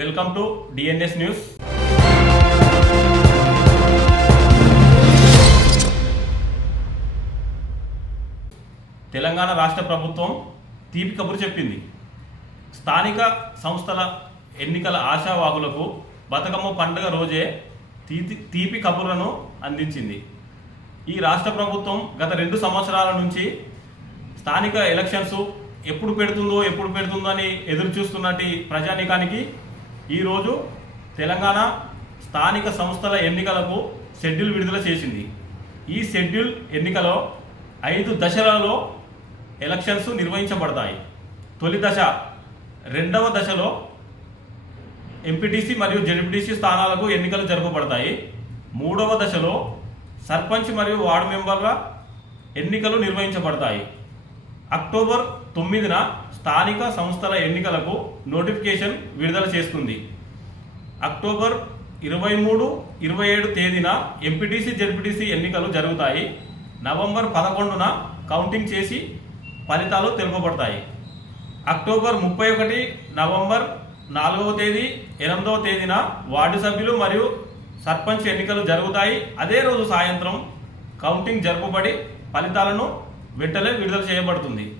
Welcome to DNS news. Telangana రాష్ట్ర ప్రభుత్వం తీపి కబురు చెప్పింది. స్థానిక సంస్థల ఎన్నికల ఆశావాహులకు బతుకమ్మ పండుగ రోజే తీపి కబుర్లను అందించింది. ఈ రాష్ట్ర ప్రభుత్వం గత 2 సంవత్సరాల నుంచి స్థానిక ఎలక్షన్స్ ఎప్పుడు పెడుతుందో అని ఎదురు చూస్తున్నట్టు ప్రజానీకానికి ఈరోజు తెలంగాణ స్థానిక సంస్థల ఎన్నికలకు షెడ్యూల్ విడుదల చేసింది. ఈ షెడ్యూల్ ఎన్నికలో 5 దశలలో ఎలక్షన్స్ నిర్వహించబడతాయి. తొలి దశ, రెండవ దశలో ఎంపీటీసీ మరియు జెడ్పీటీసీ స్థానాలకు ఎన్నికలు జరపబడతాయి. మూడవ దశలో సర్పంచ్ మరియు వార్డు మెంబర్ల ఎన్నికలు నిర్వహించబడతాయి. అక్టోబర్ 9న స్థానిక సంస్థల ఎన్నికలకు నోటిఫికేషన్ విడుదల చేస్తుంది. అక్టోబర్ 23, 27 తేదీన ఎంపీటీసీ జెడ్పీటీసీ ఎన్నికలు జరుగుతాయి. నవంబర్ 11న కౌంటింగ్ చేసి ఫలితాలు తెలుపబడతాయి. అక్టోబర్ 31, నవంబర్ 4వ తేదీ, 8వ తేదీన వార్డు సభ్యులు మరియు సర్పంచ్ ఎన్నికలు జరుగుతాయి. అదే రోజు సాయంత్రం కౌంటింగ్ జరపబడి ఫలితాలను వెంటనే విడుదల చేయబడుతుంది.